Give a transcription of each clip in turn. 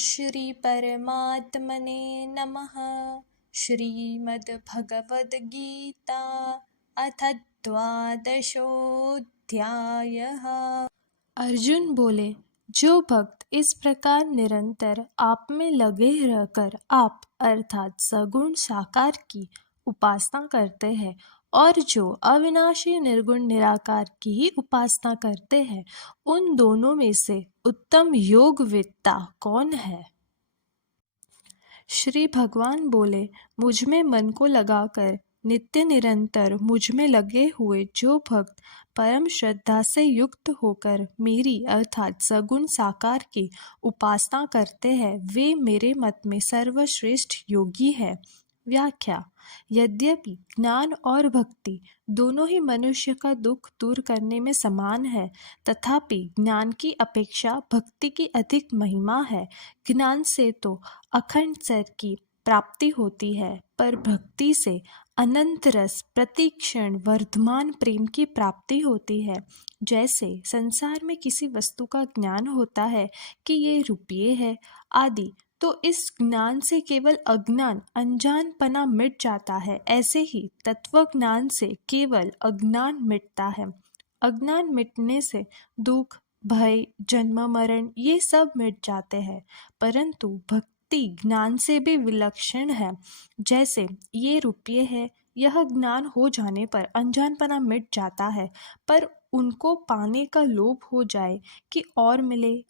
श्री परमात्मने नमः। श्रीमद्भगवद्गीता अथ द्वादशोऽध्यायः। अर्जुन बोले, जो भक्त इस प्रकार निरंतर आप में लगे रहकर आप अर्थात सगुण साकार की उपासना करते हैं और जो अविनाशी निर्गुण निराकार की ही उपासना करते हैं, उन दोनों में से उत्तम योगविद्ता कौन है? श्री भगवान बोले, मुझ में मन को लगाकर नित्य निरंतर मुझ में लगे हुए जो भक्त परम श्रद्धा से युक्त होकर मेरी अर्थात सगुण साकार की उपासना करते हैं, वे मेरे मत में सर्वश्रेष्ठ योगी है। व्याख्या। यद्यपि ज्ञान और भक्ति दोनों ही मनुष्य का दुख दूर करने में समान है, तथापि ज्ञान की अपेक्षा भक्ति की अधिक महिमा है। ज्ञान से तो अखंड सर की प्राप्ति होती है, पर भक्ति से अनंत रस प्रतिक्षण वर्धमान प्रेम की प्राप्ति होती है। जैसे संसार में किसी वस्तु का ज्ञान होता है कि ये रुपये है आदि, तो इस ज्ञान से केवल अज्ञान अनजानपना मिट जाता है। ऐसे ही तत्व ज्ञान से केवल अज्ञान मिटता है। अज्ञान मिटने से दुख भय जन्म मरण ये सब मिट जाते हैं, परंतु भक्ति ज्ञान से भी विलक्षण है। जैसे ये रुपये है, यह ज्ञान हो जाने पर अनजानपना मिट जाता है, पर उनको पाने का लोभ हो जाए कि और मिले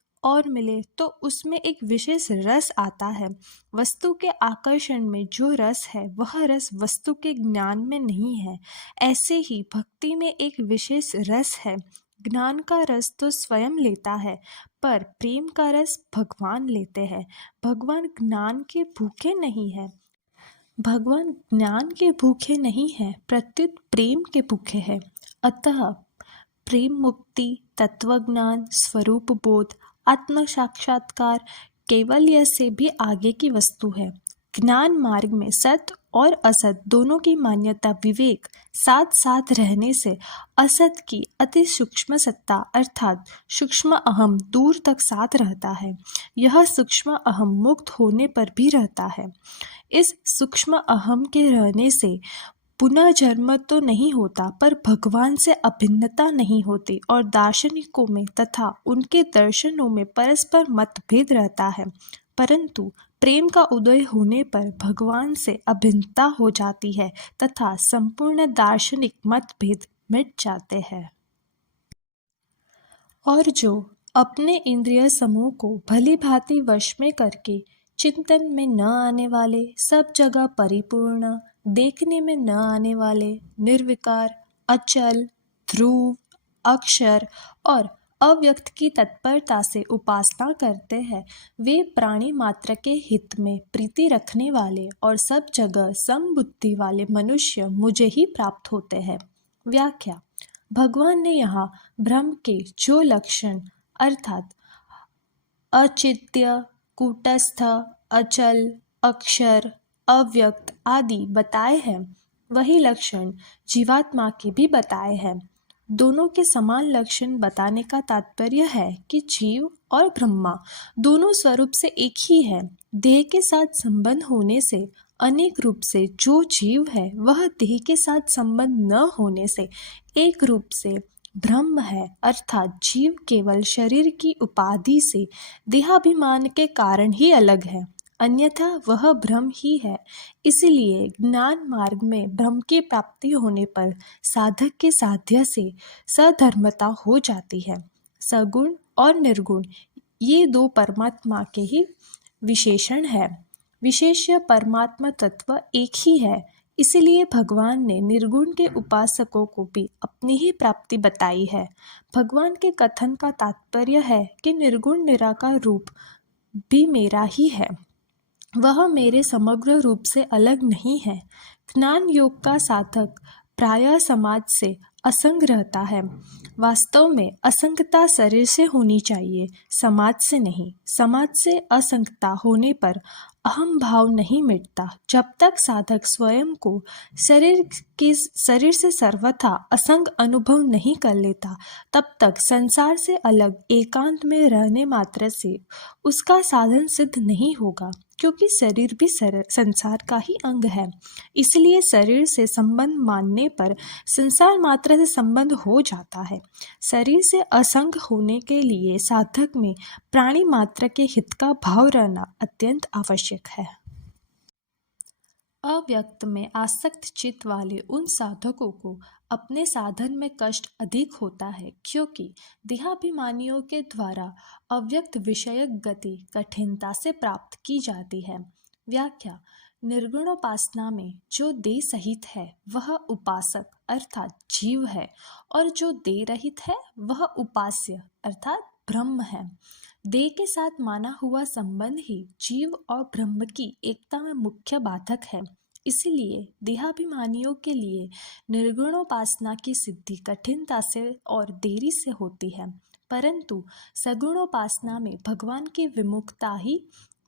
तो उसमें एक विशेष रस आता है। वस्तु के आकर्षण में जो रस है, वह रस वस्तु के ज्ञान में नहीं है। ऐसे ही भक्ति में एक विशेष रस है। ज्ञान का रस तो स्वयं लेता है, पर प्रेम का रस भगवान लेते हैं। भगवान ज्ञान के भूखे नहीं है, भगवान ज्ञान के भूखे नहीं है, प्रत्युत प्रेम के भूखे हैं। अतः प्रेम मुक्ति, तत्वज्ञान, स्वरूप बोध, आत्म साक्षात्कार कैवल्य से भी आगे की वस्तु है। ज्ञान मार्ग में सत और असत दोनों की मान्यता विवेक साथ साथ रहने से असत की अति सूक्ष्म सत्ता अर्थात सूक्ष्म अहम दूर तक साथ रहता है। यह सूक्ष्म अहम मुक्त होने पर भी रहता है। इस सूक्ष्म अहम के रहने से पुनः जन्म तो नहीं होता, पर भगवान से अभिन्नता नहीं होती और दार्शनिकों में तथा उनके दर्शनों में परस्पर मतभेद रहता है। परंतु प्रेम का उदय होने पर भगवान से अभिन्नता हो जाती है तथा संपूर्ण दार्शनिक मतभेद मिट जाते हैं। और जो अपने इंद्रिय समूह को भली भांति वश में करके चिंतन में न आने वाले, सब जगह परिपूर्ण, देखने में न आने वाले, निर्विकार, अचल, ध्रुव, अक्षर और अव्यक्त की तत्परता से उपासना करते हैं, वे प्राणी मात्र के हित में प्रीति रखने वाले और सब जगह समबुद्धि वाले मनुष्य मुझे ही प्राप्त होते हैं। व्याख्या। भगवान ने यहाँ ब्रह्म के जो लक्षण अर्थात अचित्य, कूटस्थ, अचल, अक्षर, अव्यक्त आदि बताए हैं, वही लक्षण जीवात्मा के भी बताए हैं। दोनों के समान लक्षण बताने का तात्पर्य है कि जीव और ब्रह्मा दोनों स्वरूप से एक ही है। देह के साथ संबंध होने से अनेक रूप से जो जीव है, वह देह के साथ संबंध न होने से एक रूप से ब्रह्म है, अर्थात जीव केवल शरीर की उपाधि से देहाभिमान के कारण ही अलग है, अन्यथा वह ब्रह्म ही है। इसलिए ज्ञान मार्ग में ब्रह्म की प्राप्ति होने पर साधक के साध्य से सधर्मता हो जाती है। सगुण और निर्गुण ये दो परमात्मा के ही विशेषण है। विशेष्य परमात्मा तत्व एक ही है। इसलिए भगवान ने निर्गुण के उपासकों को भी अपनी ही प्राप्ति बताई है। भगवान के कथन का तात्पर्य है कि निर्गुण निराकार रूप भी मेरा ही है, वह मेरे समग्र रूप से अलग नहीं है। ज्ञान योग का साधक प्रायः समाज से असंग रहता है। वास्तव में असंगता शरीर से होनी चाहिए, समाज से नहीं। समाज से असंगता होने पर अहम भाव नहीं मिटता। जब तक साधक स्वयं को शरीर से सर्वथा असंग अनुभव नहीं कर लेता, तब तक संसार से अलग एकांत में रहने मात्र से उसका साधन सिद्ध नहीं होगा, क्योंकि शरीर भी संसार का ही अंग है। इसलिए शरीर से संबंध मानने पर संसार मात्र से संबंध हो जाता है। शरीर से असंग होने के लिए साधक में प्राणी मात्र के हित का भाव रहना अत्यंत आवश्यक है। अव्यक्त में आसक्त चित्त वाले उन साधकों को अपने साधन में कष्ट अधिक होता है, क्योंकि देहाभिमानियों के द्वारा अव्यक्त विषयक गति कठिनता से प्राप्त की जाती है। व्याख्या: निर्गुणोपासना में जो देह सहित है वह उपासक अर्थात जीव है, और जो देह रहित है वह उपास्य अर्थात ब्रह्म है। देह के साथ माना हुआ संबंध ही जीव और ब्रह्म की एकता में मुख्य बाधक है। इसीलिए देहाभिमानियों के लिए निर्गुणोपासना की सिद्धि कठिनता से और देरी से होती है, परंतु सगुणोपासना में भगवान की विमुखता ही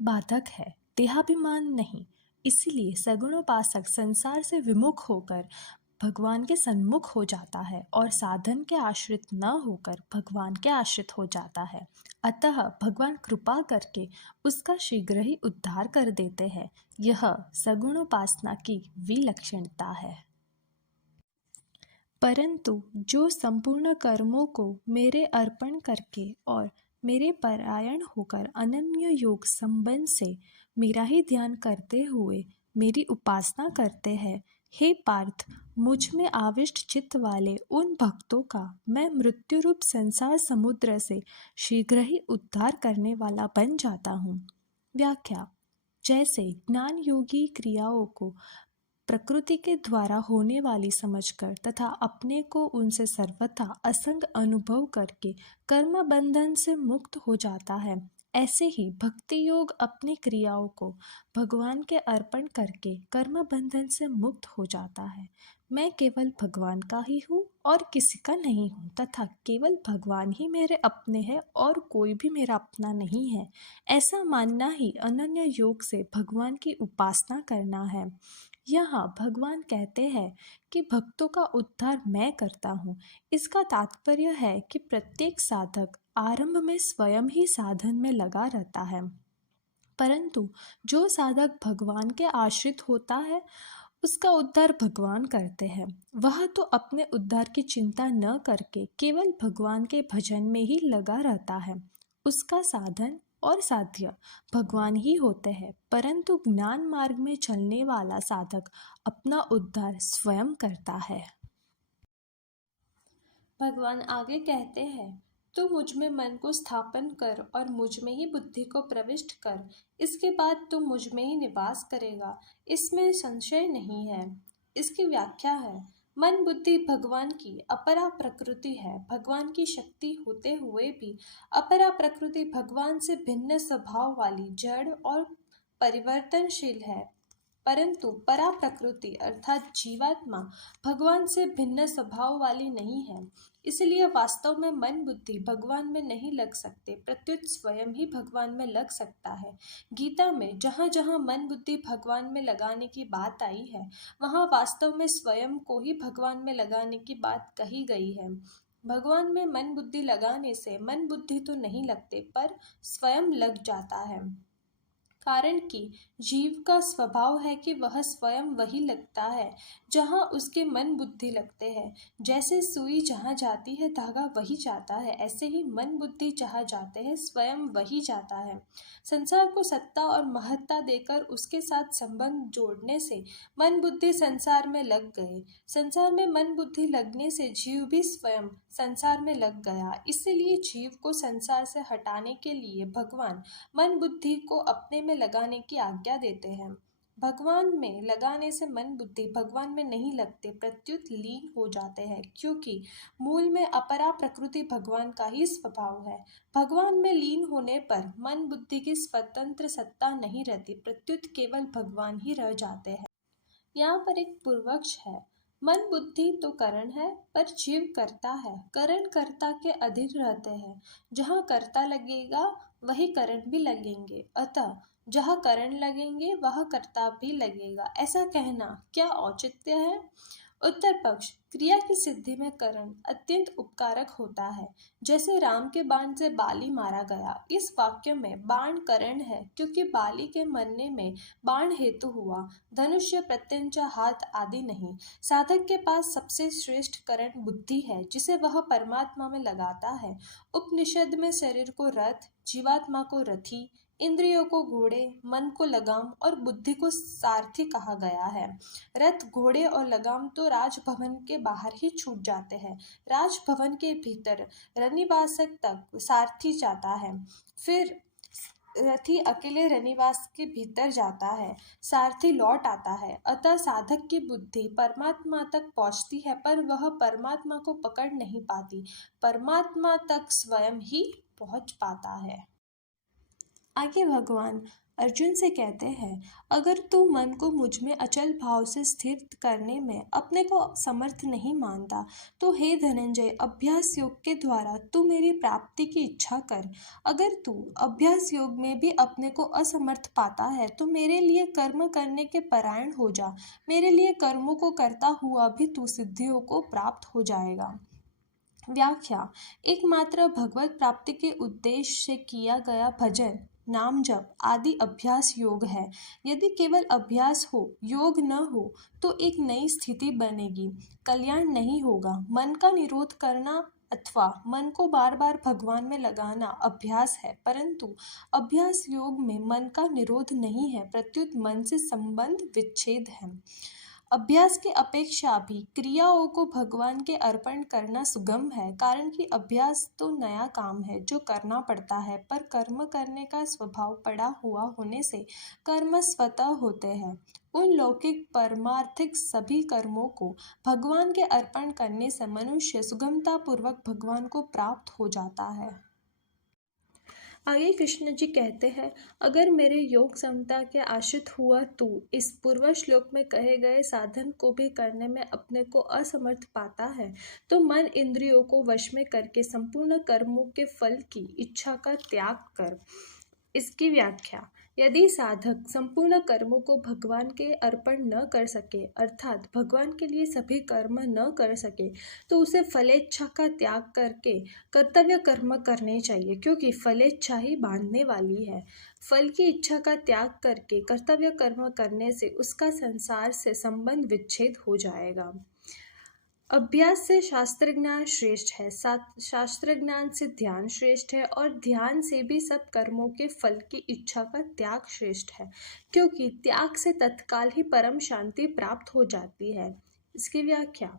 बाधक है, देहाभिमान नहीं। इसीलिए सगुणोपासक संसार से विमुख होकर भगवान के सन्मुख हो जाता है और साधन के आश्रित न होकर भगवान के आश्रित हो जाता है। अतः भगवान कृपा करके उसका शीघ्र ही उद्धार कर देते हैं। यह सगुणोपासना की विलक्षणता है। परंतु जो संपूर्ण कर्मों को मेरे अर्पण करके और मेरे परायण होकर अनन्य योग संबंध से मेरा ही ध्यान करते हुए मेरी उपासना करते हैं, हे पार्थ, मुझ में आविष्ट चित्त वाले उन भक्तों का मैं मृत्यु रूप संसार समुद्र से शीघ्र ही उद्धार करने वाला बन जाता हूँ। व्याख्या: जैसे ज्ञान योगी क्रियाओं को प्रकृति के द्वारा होने वाली समझकर तथा अपने को उनसे सर्वथा असंग अनुभव करके कर्म बंधन से मुक्त हो जाता है, ऐसे ही भक्ति योग अपनी क्रियाओं को भगवान के अर्पण करके कर्म बंधन से मुक्त हो जाता है। मैं केवल भगवान का ही हूँ और किसी का नहीं हूँ, तथा केवल भगवान ही मेरे अपने हैं और कोई भी मेरा अपना नहीं है, ऐसा मानना ही अनन्य योग से भगवान की उपासना करना है। यहाँ भगवान कहते हैं कि भक्तों का उद्धार मैं करता हूँ। इसका तात्पर्य है कि प्रत्येक साधक आरंभ में स्वयं ही साधन में लगा रहता है, परंतु जो साधक भगवान के आश्रित होता है उसका उद्धार भगवान करते हैं। वह तो अपने उद्धार की चिंता न करके केवल भगवान के भजन में ही लगा रहता है। उसका साधन और साध्य भगवान ही होते हैं, परंतु ज्ञान मार्ग में चलने वाला साधक अपना उद्धार स्वयं करता है। भगवान आगे कहते हैं, तू मुझ में मन को स्थापन कर और मुझ में ही बुद्धि को प्रविष्ट कर, इसके बाद तू मुझ में ही निवास करेगा, इसमें संशय नहीं है। इसकी व्याख्या है, मन बुद्धि भगवान की अपरा प्रकृति है। भगवान की शक्ति होते हुए भी अपरा प्रकृति भगवान से भिन्न स्वभाव वाली जड़ और परिवर्तनशील है, परंतु परा प्रकृति अर्थात जीवात्मा भगवान से भिन्न स्वभाव वाली नहीं है। इसलिए वास्तव में मन बुद्धि भगवान में नहीं लग सकते, प्रत्युत स्वयं ही भगवान में लग सकता है। गीता में जहाँ जहाँ मन बुद्धि भगवान में लगाने की बात आई है, वहाँ वास्तव में स्वयं को ही भगवान में लगाने की बात कही गई है। भगवान में मन बुद्धि लगाने से मन बुद्धि तो नहीं लगते, पर स्वयं लग जाता है। कारण कि जीव का स्वभाव है कि वह स्वयं वही लगता है जहाँ उसके मन बुद्धि लगते हैं। जैसे सुई जहाँ जाती है धागा वही जाता है, ऐसे ही मन बुद्धि जहाँ जाते हैं स्वयं वही जाता है। संसार को सत्ता और महत्ता देकर उसके साथ संबंध जोड़ने से मन बुद्धि संसार में लग गए। संसार में मन बुद्धि लगने से जीव भी स्वयं संसार में लग गया। इसीलिए जीव को संसार से हटाने के लिए भगवान मन बुद्धि को अपने में लगाने की आज्ञा देते हैं। भगवान में लगाने से मन बुद्धि भगवान में नहीं लगते, प्रत्युत लीन हो जाते हैं, क्योंकि मूल में अपरा प्रकृति भगवान का ही स्वभाव है। भगवान में लीन होने पर मन बुद्धि की स्वतंत्र सत्ता नहीं रहती, प्रत्युत केवल भगवान ही रह जाते हैं। यहाँ पर एक पूर्वक्ष है, मन बुद्धि तो करण है पर जीव करता है, करण कर्ता के अधीन रहते हैं। जहाँ कर्ता लगेगा वही करण भी लगेंगे, अतः जहाँ करण लगेंगे वह कर्ता भी लगेगा। ऐसा कहना क्या औचित्य है? उत्तर पक्ष, क्रिया की सिद्धि में करण अत्यंत उपकारक होता है। जैसे राम के बाण से बाली मारा गया, इस वाक्य में बाण करण है क्योंकि बाली के मरने में बाण हेतु हुआ, धनुष्य प्रत्यंचा हाथ आदि नहीं। साधक के पास सबसे श्रेष्ठ करण बुद्धि है जिसे वह परमात्मा में लगाता है। उपनिषद में शरीर को रथ, जीवात्मा को रथी, इंद्रियों को घोड़े, मन को लगाम और बुद्धि को सारथी कहा गया है। रथ, घोड़े और लगाम तो राजभवन के बाहर ही छूट जाते हैं। राजभवन के भीतर रनिवासक तक सारथी जाता है, फिर रथी अकेले रनिवास के भीतर जाता है, सारथी लौट आता है। अतः साधक की बुद्धि परमात्मा तक पहुंचती है पर वह परमात्मा को पकड़ नहीं पाती, परमात्मा तक स्वयं ही पहुंच पाता है। आगे भगवान अर्जुन से कहते हैं, अगर तू मन को मुझ में अचल भाव से स्थिर करने में अपने को समर्थ नहीं मानता, तो हे धनंजय, अभ्यास योग के द्वारा तू मेरी प्राप्ति की इच्छा कर। अगर तू अभ्यास योग में भी अपने को असमर्थ पाता है तो मेरे लिए कर्म करने के परायण हो जा। मेरे लिए कर्मों को करता हुआ भी तू सिद्धियों को प्राप्त हो जाएगा। व्याख्या, एकमात्र भगवत प्राप्ति के उद्देश्य से किया गया भजन, नाम जप आदि अभ्यास योग है। यदि केवल अभ्यास हो, योग न हो, तो एक नई स्थिति बनेगी, कल्याण नहीं होगा। मन का निरोध करना अथवा मन को बार बार भगवान में लगाना अभ्यास है, परंतु अभ्यास योग में मन का निरोध नहीं है, प्रत्युत मन से संबंध विच्छेद है। अभ्यास की अपेक्षा भी क्रियाओं को भगवान के अर्पण करना सुगम है, कारण कि अभ्यास तो नया काम है जो करना पड़ता है, पर कर्म करने का स्वभाव पड़ा हुआ होने से कर्म स्वतः होते हैं। उन लौकिक परमार्थिक सभी कर्मों को भगवान के अर्पण करने से मनुष्य सुगमता पूर्वक भगवान को प्राप्त हो जाता है। आगे कृष्ण जी कहते हैं, अगर मेरे योग समता के आश्रित हुआ तू इस पूर्व श्लोक में कहे गए साधन को भी करने में अपने को असमर्थ पाता है, तो मन इंद्रियों को वश में करके संपूर्ण कर्मों के फल की इच्छा का त्याग कर। इसकी व्याख्या, यदि साधक संपूर्ण कर्मों को भगवान के अर्पण न कर सके, अर्थात भगवान के लिए सभी कर्म न कर सके, तो उसे फलेच्छा का त्याग करके कर्तव्य कर्म करने चाहिए, क्योंकि फलेच्छा ही बांधने वाली है। फल की इच्छा का त्याग करके कर्तव्य कर्म करने से उसका संसार से संबंध विच्छेद हो जाएगा। अभ्यास से शास्त्र ज्ञान श्रेष्ठ है, शास्त्र ज्ञान से ध्यान श्रेष्ठ है, और ध्यान से भी सब कर्मों के फल की इच्छा का त्याग श्रेष्ठ है, क्योंकि त्याग से तत्काल ही परम शांति प्राप्त हो जाती है। इसकी व्याख्या,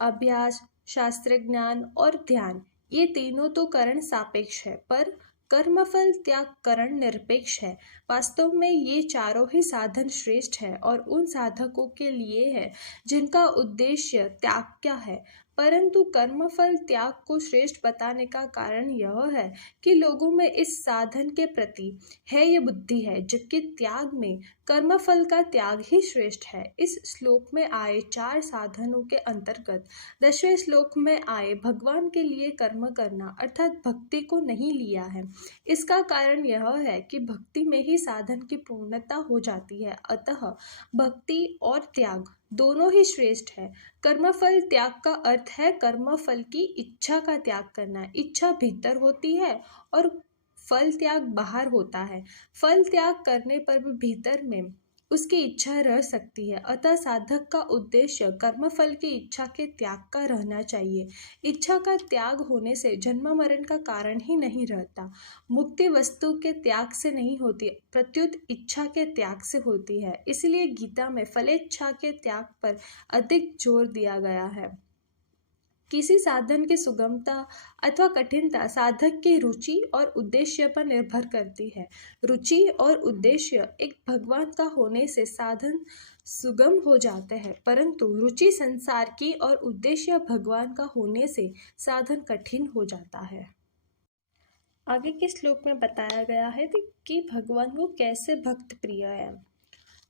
अभ्यास, शास्त्र ज्ञान और ध्यान ये तीनों तो करण सापेक्ष है, पर कर्मफल त्याग करण निरपेक्ष है। वास्तव में ये चारों ही साधन श्रेष्ठ है और उन साधकों के लिए है जिनका उद्देश्य त्याग क्या है, परंतु कर्मफल त्याग को श्रेष्ठ बताने का कारण यह है कि लोगों में इस साधन के प्रति है ये बुद्धि है, जबकि त्याग में कर्मफल का त्याग ही श्रेष्ठ है। इस श्लोक में आए 4 साधनों के अंतर्गत 10वें श्लोक में आए भगवान के लिए कर्म करना अर्थात भक्ति को नहीं लिया है। इसका कारण यह है कि भक्ति में ही साधन की पूर्णता हो जाती है, अतः भक्ति और त्याग दोनों ही श्रेष्ठ है। कर्मफल त्याग का अर्थ है कर्मफल की इच्छा का त्याग करना। इच्छा भीतर होती है और फल त्याग बाहर होता है। फल त्याग करने पर भी भीतर में उसकी इच्छा रह सकती है, अतः साधक का उद्देश्य कर्मफल की इच्छा के त्याग का रहना चाहिए। इच्छा का त्याग होने से जन्म मरण का कारण ही नहीं रहता। मुक्ति वस्तु के त्याग से नहीं होती, प्रत्युत इच्छा के त्याग से होती है। इसलिए गीता में फलेच्छा के त्याग पर अधिक जोर दिया गया है। किसी साधन की सुगमता अथवा कठिनता साधक की रुचि और उद्देश्य पर निर्भर करती है। रुचि और उद्देश्य एक भगवान का होने से साधन सुगम हो जाते हैं, परंतु रुचि संसार की और उद्देश्य भगवान का होने से साधन कठिन हो जाता है। आगे के श्लोक में बताया गया है कि भगवान को कैसे भक्त प्रिय है।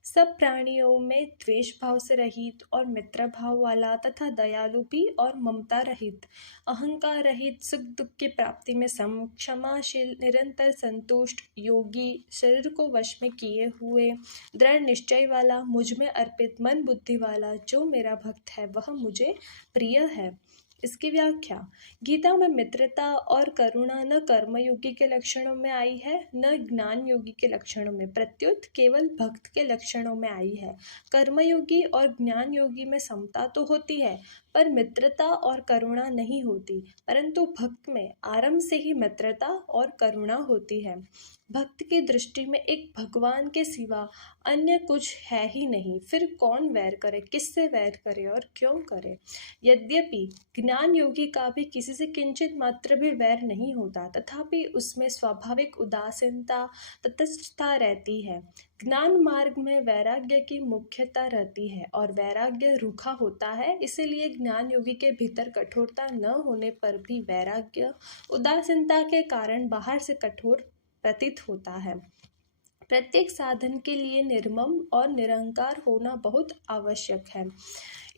सब प्राणियों में द्वेष भाव से रहित और मित्र भाव वाला तथा दयालु भी और ममता रहित, अहंकार रहित, सुख दुख की प्राप्ति में सम, क्षमाशील, निरंतर संतुष्ट, योगी, शरीर को वश में किए हुए, दृढ़ निश्चय वाला, मुझ में अर्पित मन बुद्धि वाला जो मेरा भक्त है वह मुझे प्रिय है। इसकी व्याख्या। गीता में मित्रता और करुणा न कर्मयोगी के लक्षणों में आई है न ज्ञान योगी के लक्षणों में, प्रत्युत केवल भक्त के लक्षणों में आई है। कर्मयोगी और ज्ञान योगी में समता तो होती है पर मित्रता और करुणा नहीं होती, परंतु भक्त में आरंभ से ही मित्रता और करुणा होती है। भक्त की दृष्टि में एक भगवान के सिवा अन्य कुछ है ही नहीं, फिर कौन वैर करे, किससे वैर करे और क्यों करे। यद्यपि ज्ञान योगी का भी किसी से किंचित मात्र भी वैर नहीं होता, तथापि उसमें स्वाभाविक उदासीनता, तटस्थता रहती है। ज्ञान मार्ग में वैराग्य की मुख्यता रहती है और वैराग्य रूखा होता है, इसीलिए ज्ञान योगी के भीतर कठोरता न होने पर भी वैराग्य उदासीनता के कारण बाहर से कठोर प्रतीत होता है। प्रत्येक साधन के लिए निर्मम और निरंकार होना बहुत आवश्यक है।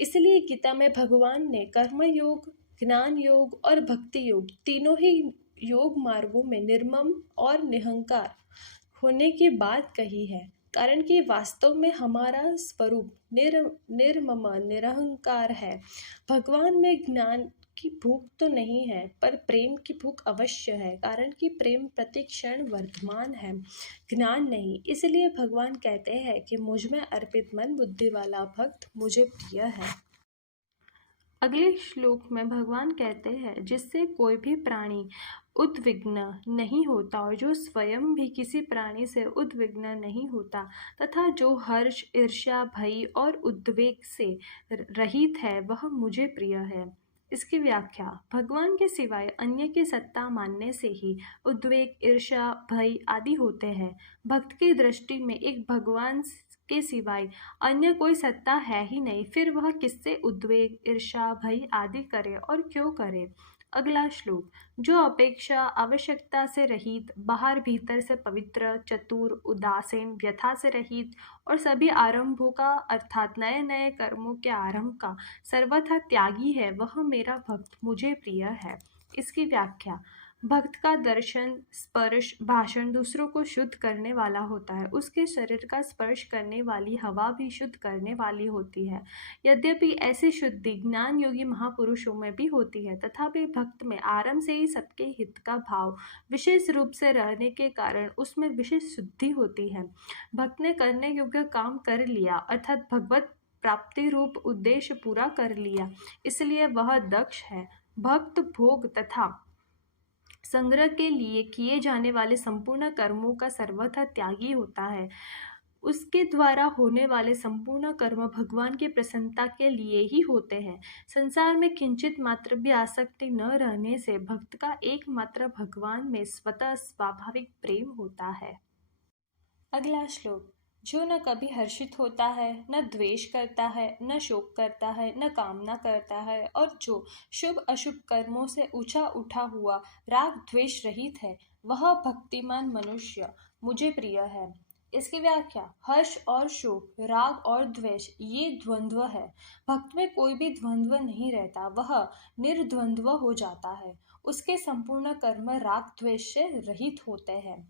इसलिए गीता में भगवान ने कर्म योग, ज्ञान योग और भक्ति योग तीनों ही योग मार्गों में निर्मम और निरंकार होने की बात कही है, कारण कि वास्तव में हमारा स्वरूप निर्मम निरहंकार है। भगवान में ज्ञान की भूख तो नहीं है पर प्रेम की भूख अवश्य है, कारण कि प्रेम प्रति क्षण वर्तमान है, ज्ञान नहीं। इसलिए भगवान कहते हैं कि मुझ में अर्पित मन बुद्धि वाला भक्त मुझे प्रिय है। अगले श्लोक में भगवान कहते हैं जिससे कोई भी प्राणी उद्विग्न नहीं होता और जो स्वयं भी किसी प्राणी से उद्विग्न नहीं होता तथा जो हर्ष, ईर्ष्या, भय और उद्वेग से रहित है वह मुझे प्रिय है। इसकी व्याख्या। भगवान के सिवाय अन्य की सत्ता मानने से ही उद्वेग, ईर्ष्या, भय आदि होते हैं। भक्त की दृष्टि में एक भगवान के सिवाय अन्य कोई सत्ता है ही नहीं, फिर वह किससे उद्वेग, ईर्ष्या, भय आदि करे और क्यों करे। अगला श्लोक। जो अपेक्षा आवश्यकता से रहित, बाहर भीतर से पवित्र, चतुर, उदासीन, व्यथा से रहित और सभी आरंभों का अर्थात नए नए कर्मों के आरंभ का सर्वथा त्यागी है वह मेरा भक्त मुझे प्रिय है। इसकी व्याख्या। भक्त का दर्शन, स्पर्श, भाषण दूसरों को शुद्ध करने वाला होता है। उसके शरीर का स्पर्श करने वाली हवा भी शुद्ध करने वाली होती है। यद्यपि ऐसी शुद्धि ज्ञान योगी महापुरुषों में भी होती है, तथापि भक्त में आरंभ से ही सबके हित का भाव विशेष रूप से रहने के कारण उसमें विशेष शुद्धि होती है। भक्त ने करने योग्य काम कर लिया अर्थात भगवत प्राप्ति रूप उद्देश्य पूरा कर लिया, इसलिए वह दक्ष है। भक्त भोग तथा संग्रह के लिए किए जाने वाले संपूर्ण कर्मों का सर्वथा त्यागी होता है। उसके द्वारा होने वाले संपूर्ण कर्म भगवान की प्रसन्नता के लिए ही होते हैं। संसार में किंचित मात्र भी आसक्ति न रहने से भक्त का एकमात्र भगवान में स्वतः स्वाभाविक प्रेम होता है। अगला श्लोक। जो न कभी हर्षित होता है, न द्वेष करता है, न शोक करता है, न कामना करता है और जो शुभ अशुभ कर्मों से ऊंचा उठा हुआ राग द्वेष रहित है वह भक्तिमान मनुष्य मुझे प्रिय है। इसकी व्याख्या। हर्ष और शोक, राग और द्वेष ये द्वंद्व है। भक्त में कोई भी द्वंद्व नहीं रहता, वह निर्द्वंद्व हो जाता है। उसके संपूर्ण कर्म राग द्वेष से रहित होते हैं।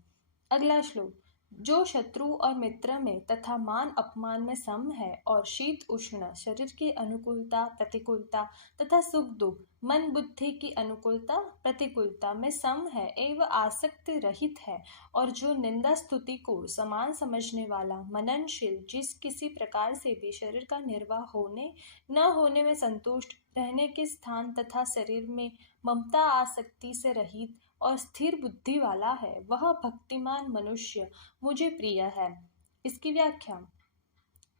अगला श्लोक। जो शत्रु और मित्र में तथा मान अपमान में सम है और शीत उष्ण, शरीर की अनुकूलता प्रतिकूलता तथा सुख दुख, मन बुद्धि की अनुकूलता प्रतिकूलता में सम है एवं आसक्ति रहित है और जो निंदा स्तुति को समान समझने वाला, मननशील, जिस किसी प्रकार से भी शरीर का निर्वाह होने न होने में संतुष्ट, रहने के स्थान तथा शरीर में ममता आसक्ति से रहित और स्थिर बुद्धि वाला है वह भक्तिमान मनुष्य मुझे प्रिय है। इसकी व्याख्या।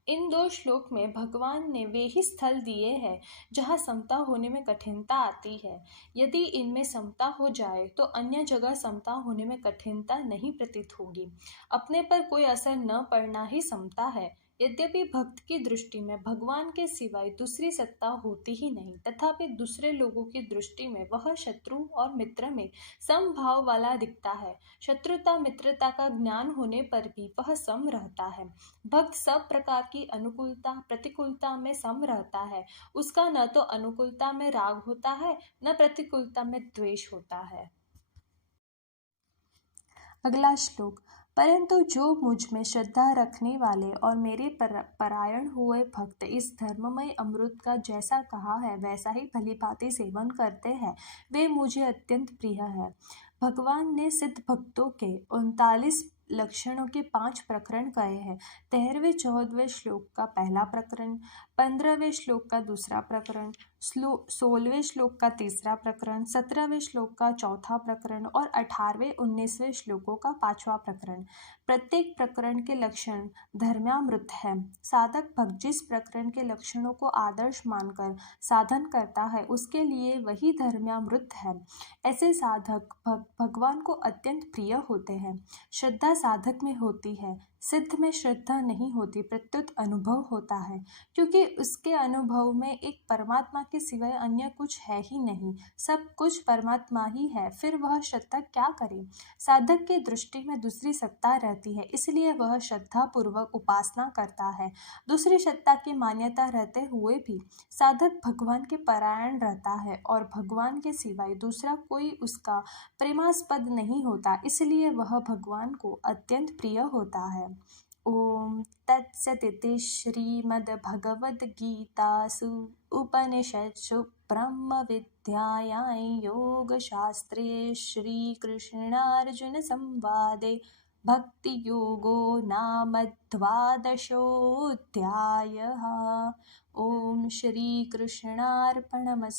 इन दो श्लोक में भगवान ने वे ही स्थल दिए हैं जहाँ समता होने में कठिनता आती है। यदि इनमें समता हो जाए तो अन्य जगह समता होने में कठिनता नहीं प्रतीत होगी। अपने पर कोई असर न पड़ना ही समता है। यद्यपि भक्त की दृष्टि में भगवान के सिवाय दूसरी सत्ता होती ही नहीं, तथापि दूसरे लोगों की दृष्टि में वह शत्रु और मित्र में समभाव वाला दिखता है। शत्रुता मित्रता का ज्ञान होने पर भी वह सम रहता है। भक्त सब प्रकार की अनुकूलता प्रतिकूलता में सम रहता है। उसका न तो अनुकूलता में राग होता है, न प्रतिकूलता में द्वेष होता है। अगला श्लोक। परंतु जो मुझ में श्रद्धा रखने वाले और मेरे परायण हुए भक्त इस धर्ममय अमृत का जैसा कहा है वैसा ही भलीभांति सेवन करते हैं, वे मुझे अत्यंत प्रिय है। भगवान ने सिद्ध भक्तों के 39 लक्षणों के 5 प्रकरण कहे हैं। 13वें 14वें श्लोक का पहला प्रकरण, 15वें श्लोक का दूसरा प्रकरण, 16वें श्लोक का तीसरा प्रकरण, 17वें श्लोक का चौथा प्रकरण और 18वें 19वें श्लोकों का 5वां प्रकरण। प्रत्येक प्रकरण के लक्षण धर्मामृत है। साधक भक्त जिस प्रकरण के लक्षणों को आदर्श मानकर साधन करता है उसके लिए वही धर्मामृत है। ऐसे साधक भगवान को अत्यंत प्रिय होते हैं। श्रद्धा साधक में होती है, सिद्ध में श्रद्धा नहीं होती, प्रत्युत अनुभव होता है, क्योंकि उसके अनुभव में एक परमात्मा के सिवाय अन्य कुछ है ही नहीं, सब कुछ परमात्मा ही है, फिर वह श्रद्धा क्या करे। साधक की दृष्टि में दूसरी सत्ता रहती है, इसलिए वह श्रद्धा पूर्वक उपासना करता है। दूसरी सत्ता की मान्यता रहते हुए भी साधक भगवान के परायण रहता है और भगवान के सिवाय दूसरा कोई उसका प्रेमास्पद नहीं होता, इसलिए वह भगवान को अत्यंत प्रिय होता है। ओम तत्सदिति श्रीमद्भगवद्गीतासु उपनिषत्सु ब्रह्मविद्यायां योगशास्त्रे श्रीकृष्णार्जुनसंवादे भक्तियोगो नाम द्वादशोऽध्यायः। ओम श्रीकृष्णार्पणमस्तु।